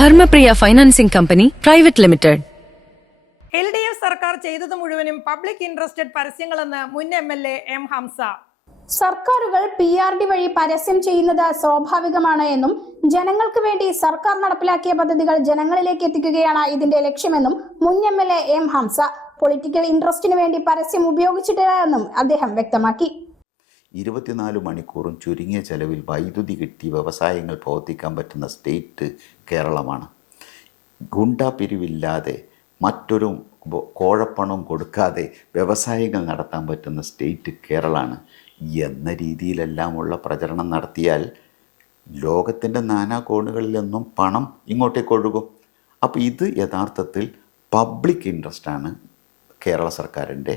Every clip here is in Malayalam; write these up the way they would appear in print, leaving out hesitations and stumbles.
Dharmapriya financing company private limited. LDF സർക്കാർ ചെയ്തത് മുഴുവനും പബ്ലിക് ഇൻട്രസ്റ്റഡ് പരസ്യങ്ങളെന്ന് മുൻ MLA M. ഹംസ. സർക്കാരുകൾ PRD വഴി പരസ്യം ചെയ്യുന്നത് സ്വാഭാവികമാണ് എന്നും ജനങ്ങൾക്ക് വേണ്ടി സർക്കാർ നടപ്പിലാക്കിയ പദ്ധതികൾ ജനങ്ങളിലേക്ക് എത്തിക്കുകയാണ് ഇതിന്റെ ലക്ഷ്യമെന്നും മുൻ MLA M. ഹംസ പൊളിറ്റിക്കൽ ഇൻട്രസ്റ്റിന് വേണ്ടി പരസ്യം ഉപയോഗിച്ചിട്ടില്ല എന്നും അദ്ദേഹം വ്യക്തമാക്കി. 24 മണിക്കൂറും ചുരുങ്ങിയ ചെലവിൽ വൈദ്യുതി കിട്ടി വ്യവസായങ്ങൾ പ്രവർത്തിക്കാൻ പറ്റുന്ന സ്റ്റേറ്റ് കേരളമാണ്. ഗുണ്ടാപിരിവില്ലാതെ മറ്റൊരു കോഴപ്പണവും കൊടുക്കാതെ വ്യവസായങ്ങൾ നടത്താൻ പറ്റുന്ന സ്റ്റേറ്റ് കേരളമാണ് എന്ന രീതിയിലെല്ലാമുള്ള പ്രചരണം നടത്തിയാൽ ലോകത്തിൻ്റെ നാനാ കോണുകളിൽ നിന്നും പണം ഇങ്ങോട്ടേക്ക് ഒഴുകും. അപ്പോൾ ഇത് യഥാർത്ഥത്തിൽ പബ്ലിക് ഇൻട്രസ്റ്റാണ് കേരള സർക്കാരിൻ്റെ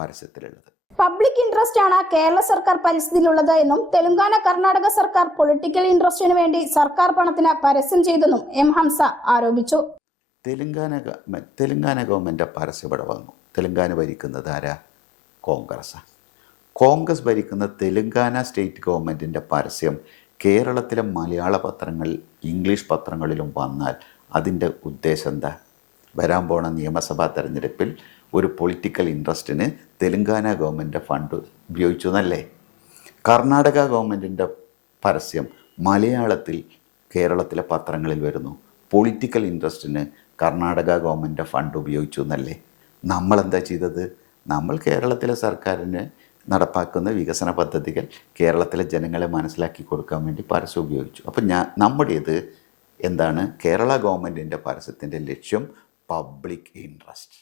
പരസ്യത്തിലുള്ളത്. പബ്ലിക് ഇൻട്രസ്റ്റ് ആണ് കേരള സർക്കാർ പരിസ്ഥിതിയിലുള്ളത് എന്നും തെലങ്കാന കർണാടക സർക്കാർ പൊളിറ്റിക്കൽ ഇൻട്രസ്റ്റിന് വേണ്ടി സർക്കാർ പണത്തിന് പരസ്യം ചെയ്തെന്നും M. ഹംസ ആരോപിച്ചു. തെലങ്കാന ഗവൺമെൻറ് പരസ്യം ഇവിടെ വന്നു. തെലങ്കാന ഭരിക്കുന്നത് ആരാ? കോൺഗ്രസ്സാണ്. കോൺഗ്രസ് ഭരിക്കുന്ന തെലങ്കാന സ്റ്റേറ്റ് ഗവൺമെൻറ്റിൻ്റെ പരസ്യം കേരളത്തിലെ മലയാള പത്രങ്ങളിൽ ഇംഗ്ലീഷ് പത്രങ്ങളിലും വന്നാൽ അതിൻ്റെ ഉദ്ദേശം എന്താ? വരാൻ പോണ നിയമസഭാ തെരഞ്ഞെടുപ്പിൽ ഒരു പൊളിറ്റിക്കൽ ഇൻട്രസ്റ്റിന് തെലങ്കാന ഗവൺമെൻറ് ഫണ്ട് ഉപയോഗിച്ചു എന്നല്ലേ? കർണാടക ഗവൺമെൻറ്റിൻ്റെ പരസ്യം മലയാളത്തിൽ കേരളത്തിലെ പത്രങ്ങളിൽ വരുന്നു. പൊളിറ്റിക്കൽ ഇൻട്രസ്റ്റിന് കർണാടക ഗവൺമെൻറ് ഫണ്ട് ഉപയോഗിച്ചു എന്നല്ലേ? നമ്മളെന്താ ചെയ്തത്? നമ്മൾ കേരളത്തിലെ സർക്കാരിന് നടപ്പാക്കുന്ന വികസന പദ്ധതികൾ കേരളത്തിലെ ജനങ്ങളെ മനസ്സിലാക്കി കൊടുക്കാൻ വേണ്ടി പരസ്യം ഉപയോഗിച്ചു. അപ്പം നമ്മുടേത് എന്താണ്? കേരള ഗവൺമെൻറ്റിൻ്റെ പരസ്യത്തിൻ്റെ ലക്ഷ്യം പബ്ലിക് ഇൻട്രസ്റ്റ്.